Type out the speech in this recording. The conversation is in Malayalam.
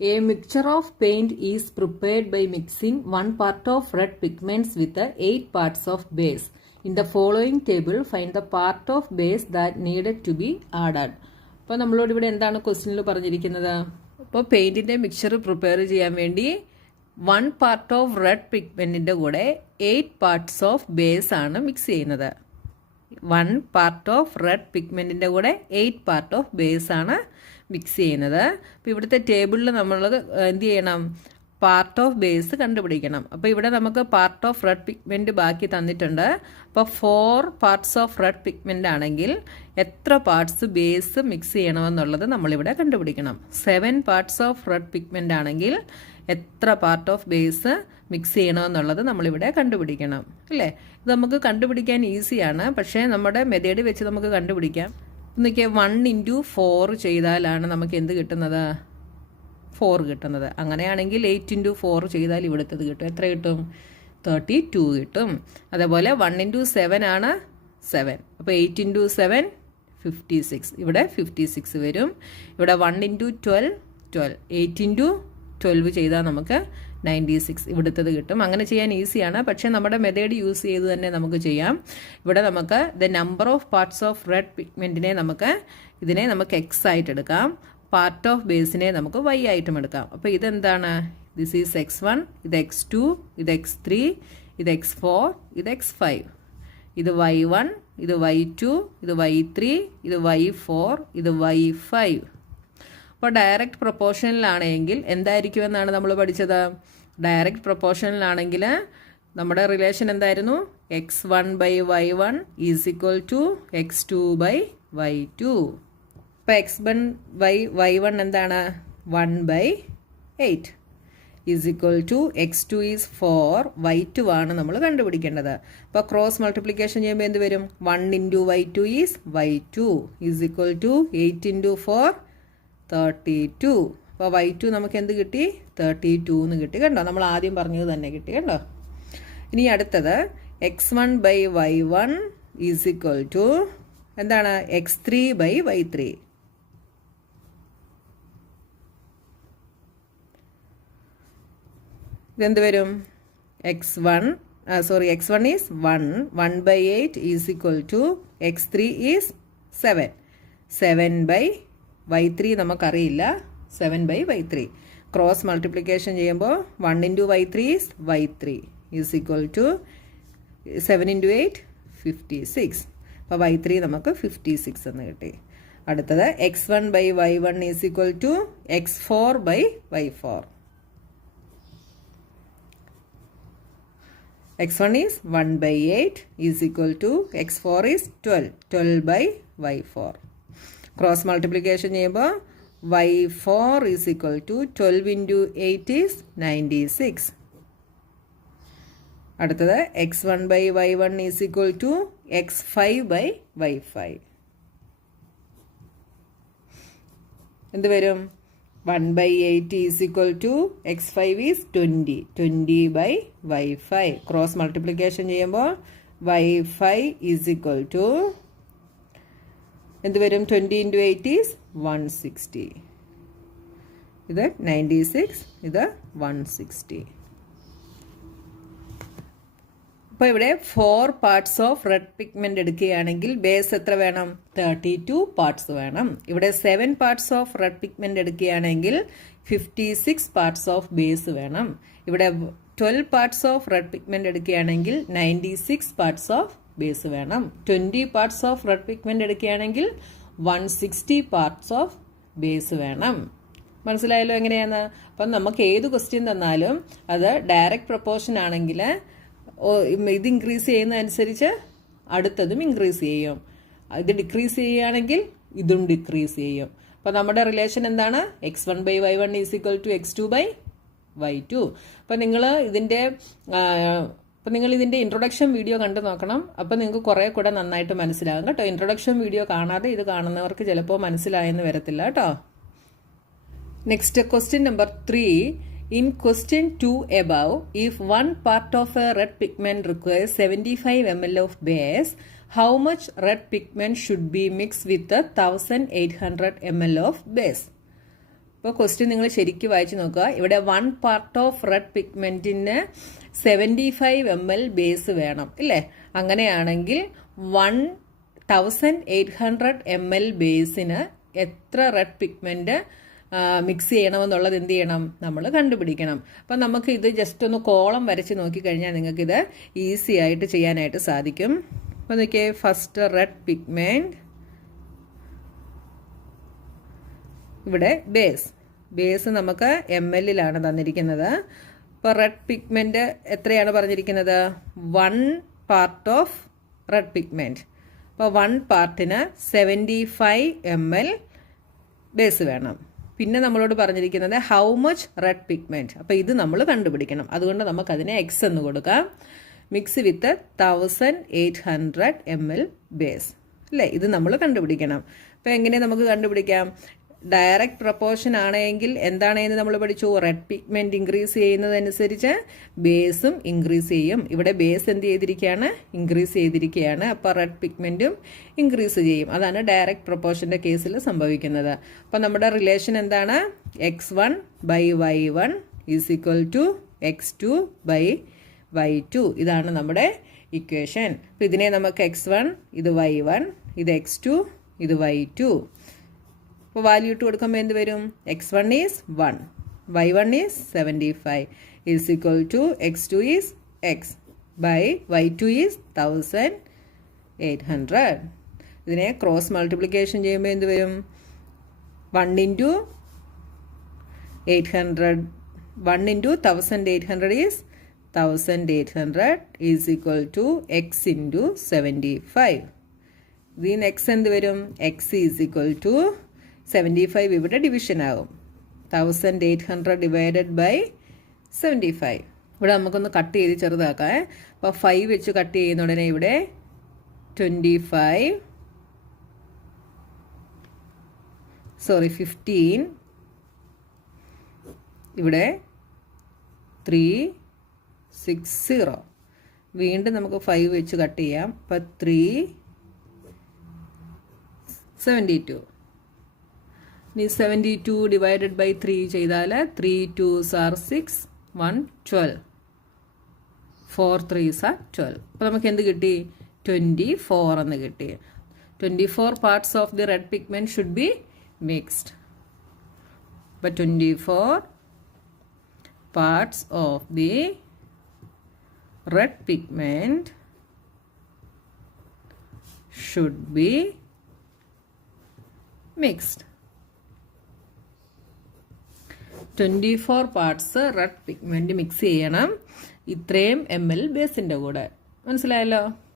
A mixture of paint is prepared by mixing 1 part of red pigments with the 8 parts of base. In the following table, find the part of base that needed to be added. അപ്പോൾ നമ്മളോട് ഇവിടെ എന്താണ് ക്വസ്റ്റ്യനിൽ പറഞ്ഞിരിക്കുന്നത്? അപ്പോൾ പെയിൻറ്റിൻ്റെ മിക്സർ പ്രിപ്പയർ ചെയ്യാൻ വേണ്ടി 1 പാർട്ട് ഓഫ് റെഡ് പിഗ്മെൻറ്റിൻ്റെ കൂടെ 8 പാർട്സ് ഓഫ് ബേസ് ആണ് മിക്സ് ചെയ്യുന്നത്. 1 പാർട്ട് ഓഫ് റെഡ് പിഗ്മെൻറ്റിൻ്റെ കൂടെ 8 പാർട്ട് ഓഫ് ബേസ് ആണ് മിക്സ് ചെയ്യുന്നത്. അപ്പോൾ ഇവിടുത്തെ ടേബിളിൽ നമ്മൾ എന്ത് ചെയ്യണം? പാർട്ട് ഓഫ് ബേസ് കണ്ടുപിടിക്കണം. അപ്പോൾ ഇവിടെ നമുക്ക് പാർട്ട് ഓഫ് റെഡ് പിഗ്മെൻറ്റ് ബാക്കി തന്നിട്ടുണ്ട്. അപ്പോൾ 4 പാർട്സ് ഓഫ് റെഡ് പിഗ്മെൻ്റ് ആണെങ്കിൽ എത്ര പാർട്സ് ബേസ് മിക്സ് ചെയ്യണമെന്നുള്ളത് നമ്മളിവിടെ കണ്ടുപിടിക്കണം. 7 പാർട്സ് ഓഫ് റെഡ് പിഗ്മെൻ്റ് ആണെങ്കിൽ എത്ര പാർട്ട് ഓഫ് ബേസ് മിക്സ് ചെയ്യണമെന്നുള്ളത് നമ്മളിവിടെ കണ്ടുപിടിക്കണം, അല്ലേ? ഇത് നമുക്ക് കണ്ടുപിടിക്കാൻ ഈസിയാണ്, പക്ഷേ നമ്മുടെ മെത്തേഡ് വെച്ച് നമുക്ക് കണ്ടുപിടിക്കാം. എന്നൊക്കെ 1 × 4 ചെയ്താലാണ് നമുക്ക് എന്ത് കിട്ടുന്നത്? 4 കിട്ടുന്നത്. അങ്ങനെയാണെങ്കിൽ 8 × 4 ചെയ്താൽ ഇവിടുത്തത് കിട്ടും. എത്ര കിട്ടും? 32 കിട്ടും. അതേപോലെ 1 × 7 ആണ് 7. അപ്പോൾ 8 × 7 56. ഇവിടെ 56 വരും. ഇവിടെ 1 × 12 12. 8 × 12 ചെയ്താൽ നമുക്ക് 96 ഇവിടുത്തത് കിട്ടും. അങ്ങനെ ചെയ്യാൻ ഈസിയാണ്, പക്ഷേ നമ്മുടെ മെത്തേഡ് യൂസ് ചെയ്ത് തന്നെ നമുക്ക് ചെയ്യാം. ഇവിടെ നമുക്ക് the number of parts of red പിഗ്മെൻറ്റിനെ ഇതിനെ നമുക്ക് എക്സ് ആയിട്ട് എടുക്കാം. പാർട്ട് ഓഫ് ബേസിനെ നമുക്ക് വൈ ആയിട്ടും എടുക്കാം. അപ്പോൾ ഇതെന്താണ്? ദിസ് ഈസ് x1, ഇത് x2, ഇത് x3, ഇത് x4, ഇത് x5. ഇത് y1, ഇത് y2, ഇത് y3, ഇത് y4, ഇത് y5. അപ്പോൾ ഡയറക്റ്റ് പ്രൊപ്പോർഷനിലാണെങ്കിൽ എന്തായിരിക്കുമെന്നാണ് നമ്മൾ പഠിച്ചത്? ഡയറക്റ്റ് പ്രൊപ്പോർഷനിലാണെങ്കിൽ നമ്മുടെ റിലേഷൻ എന്തായിരുന്നു? x1/y1 is equal to x2/y2. ഇപ്പോൾ x1/y1 എന്താണ്? 1/8 is equal to x2 is 4, y2 ആണ് നമ്മൾ കണ്ടുപിടിക്കേണ്ടത്. അപ്പോൾ ക്രോസ് മൾട്ടിപ്ലിക്കേഷൻ ചെയ്യുമ്പോൾ എന്ത് വരും? 1 × y2 is y2 is equal to 8 × 4 32. അപ്പോൾ y2 നമുക്ക് എന്ത് കിട്ടി? 32 എന്ന് കിട്ടി. കണ്ടോ? നമ്മൾ ആദ്യം പറഞ്ഞത് തന്നെ കിട്ടി. കണ്ടോ? ഇനി അടുത്തത് x1/y1 ഈസ് ഈക്വൽ ടു എന്താണ്? x3/y3. ഇതെന്ത് വരും? x1 is 1, 1/8 is equal to x3 is 7, 7/y3 നമുക്കറിയില്ല, 7/y3. ക്രോസ് മൾട്ടിപ്ലിക്കേഷൻ ചെയ്യുമ്പോൾ 1 × y3 is y3 is equal to 7 × 8 56. അപ്പോൾ y3 നമുക്ക് 56 എന്ന് കിട്ടി. അടുത്തത് x1/y1 is equal to x4/y4. x1 is 1/8 is equal to x4 is 12, 12/y4. Cross multiplication ചെയ്യുമ്പോൾ y4 is equal to 12 × 8 is 96. അടുത്തത് x1/y1 is equal to x5/y5. എന്ത് വരും? 1/8 is equal to x5 is 20, 20/y5. Cross multiplication ചെയ്യുമ്പോൾ y5 ഈസ് ഈക്വൽ ടു എന്ത് വരും? 20 × 8 ഈസ് 160. ഇത് 96, ഇത് 160. അപ്പോൾ ഇവിടെ 4 പാർട്സ് ഓഫ് റെഡ് പിഗ്മെൻ്റ് എടുക്കുകയാണെങ്കിൽ ബേസ് എത്ര വേണം? 32 പാർട്സ് വേണം. ഇവിടെ 7 പാർട്സ് ഓഫ് റെഡ് പിഗ്മെൻ്റ് എടുക്കുകയാണെങ്കിൽ 56 പാർട്സ് ഓഫ് ബേസ് വേണം. ഇവിടെ 12 പാർട്സ് ഓഫ് റെഡ് പിഗ്മെൻ്റ് എടുക്കുകയാണെങ്കിൽ 96 പാർട്സ് ഓഫ് ബേസ് വേണം. 20 പാർട്സ് ഓഫ് റെഡ് പിഗ്മെൻ്റ് എടുക്കുകയാണെങ്കിൽ 160 പാർട്സ് ഓഫ് ബേസ് വേണം. മനസ്സിലായല്ലോ എങ്ങനെയാന്ന്? അപ്പം നമുക്ക് ഏത് ക്വസ്റ്റ്യൻ തന്നാലും അത് ഡയറക്റ്റ് പ്രൊപ്പോർഷൻ ആണെങ്കിൽ ഇത് ഇൻക്രീസ് ചെയ്യുന്നതനുസരിച്ച് അടുത്തതും ഇൻക്രീസ് ചെയ്യും. ഇത് ഡിക്രീസ് ചെയ്യുകയാണെങ്കിൽ ഇതും ഡിക്രീസ് ചെയ്യും. അപ്പോൾ നമ്മുടെ റിലേഷൻ എന്താണ്? x1/y1 is equal to x2/y2. അപ്പോൾ നിങ്ങൾ ഇതിൻ്റെ ഇൻട്രൊഡക്ഷൻ വീഡിയോ കണ്ടു നോക്കണം. അപ്പോൾ നിങ്ങൾക്ക് കുറേ കൂടെ നന്നായിട്ട് മനസ്സിലാകും കേട്ടോ. ഇൻട്രൊഡക്ഷൻ വീഡിയോ കാണാതെ ഇത് കാണുന്നവർക്ക് ചിലപ്പോൾ മനസ്സിലായെന്ന് വരത്തില്ല കേട്ടോ. Next question number 3. In question 2 above, if one part of a red pigment requires 75 ml of base, how much red pigment should be mixed with 1800 ml of base? അപ്പോൾ ക്വസ്റ്റ്യൻ നിങ്ങൾ ശരിക്കും വായിച്ച് നോക്കുക. ഇവിടെ 1 പാർട്ട് ഓഫ് റെഡ് പിഗ്മെൻറ്റിന് 75 ml ബേസ് വേണം ഇല്ലേ? അങ്ങനെയാണെങ്കിൽ 1800 ml ബേസിന് എത്ര റെഡ് പിഗ്മെൻറ്റ് മിക്സ് ചെയ്യണമെന്നുള്ളത് എന്ത് ചെയ്യണം? നമ്മൾ കണ്ടുപിടിക്കണം. അപ്പം നമുക്ക് ഇത് ജസ്റ്റ് ഒന്ന് കോളം വരച്ച് നോക്കിക്കഴിഞ്ഞാൽ നിങ്ങൾക്കിത് ഈസി ആയിട്ട് ചെയ്യാനായിട്ട് സാധിക്കും. അപ്പോൾ നോക്കിയേ, ഫസ്റ്റ് റെഡ് പിഗ്മെൻറ്റ്, ഇവിടെ ബേസ് നമുക്ക് ml തന്നിരിക്കുന്നത്. ഇപ്പോൾ റെഡ് പിഗ്മെൻറ്റ് എത്രയാണ് പറഞ്ഞിരിക്കുന്നത്? 1 പാർട്ട് ഓഫ് റെഡ് പിഗ്മെൻറ്റ്. അപ്പോൾ 1 പാർട്ടിന് 75 ml ബേസ് വേണം. പിന്നെ നമ്മളോട് പറഞ്ഞിരിക്കുന്നത് ഹൗ മച്ച് റെഡ് പിഗ്മെൻറ്റ്. അപ്പോൾ ഇത് നമ്മൾ കണ്ടുപിടിക്കണം. അതുകൊണ്ട് നമുക്കതിനെ X എന്ന് കൊടുക്കാം. മിക്സ് വിത്ത് 1800 ml ബേസ് അല്ലേ? ഇത് നമ്മൾ കണ്ടുപിടിക്കണം. അപ്പോൾ എങ്ങനെ നമുക്ക് കണ്ടുപിടിക്കാം? ഡയറക്റ്റ് പ്രപ്പോർഷൻ ആണെങ്കിൽ എന്താണെന്ന് നമ്മൾ പഠിച്ചു. റെഡ് പിഗ്മെൻറ്റ് ഇൻക്രീസ് ചെയ്യുന്നതനുസരിച്ച് ബേസും ഇൻക്രീസ് ചെയ്യും. ഇവിടെ ബേസ് എന്ത് ചെയ്തിരിക്കുകയാണ്? ഇൻക്രീസ് ചെയ്തിരിക്കുകയാണ്. അപ്പോൾ റെഡ് പിഗ്മെൻറ്റും ഇൻക്രീസ് ചെയ്യും. അതാണ് ഡയറക്റ്റ് പ്രപ്പോർഷൻ്റെ കേസിൽ സംഭവിക്കുന്നത്. അപ്പോൾ നമ്മുടെ റിലേഷൻ എന്താണ്? x1/y1 is equal to x2/y2. ഇതാണ് നമ്മുടെ ഇക്വേഷൻ. അപ്പോൾ ഇതിനെ നമുക്ക് x1, ഇത് y1, ഇത് x2, ഇത് y2. അപ്പോൾ വാല്യൂ ഇട്ട് കൊടുക്കുമ്പോൾ എന്ത് വരും? x1 is 1, y1 is 75 is equal to x2 is x by y2 is 1800. ഇതിനെ ക്രോസ് മൾട്ടിപ്ലിക്കേഷൻ ചെയ്യുമ്പോൾ എന്ത് വരും? 1 into 1800 is 1800 is equal to x into 75. ഇതിന് x എന്ത് വരും? x ഈസ് ഈക്വൽ ടു 75 ഇവിടെ ഡിവിഷൻ ആകും. 1800 ഡിവൈഡഡ് ബൈ 75. ഇവിടെ നമുക്കൊന്ന് കട്ട് ചെയ്ത് ചെറുതാക്കാം. അപ്പോൾ 5 വെച്ച് കട്ട് ചെയ്യുന്ന ഉടനെ ഇവിടെ 15, ഇവിടെ 360. വീണ്ടും നമുക്ക് 5 വെച്ച് കട്ട് ചെയ്യാം. അപ്പോൾ 372. ഇനി 72 ഡിവൈഡഡ് ബൈ 3 ചെയ്താൽ 3 2s are 6, 1 12, 4 3s are 12. അപ്പോൾ നമുക്ക് എന്ത് കിട്ടി? 24 എന്ന് കിട്ടി. 24 parts of the red pigment should be mixed. അപ്പോൾ 24 parts of the red pigment should be mixed. 24 parts red pigment mix ചെയ്യണം ഇത്രയും ml ബേസിൻ്റെ കൂടെ. മനസ്സിലായല്ലോ?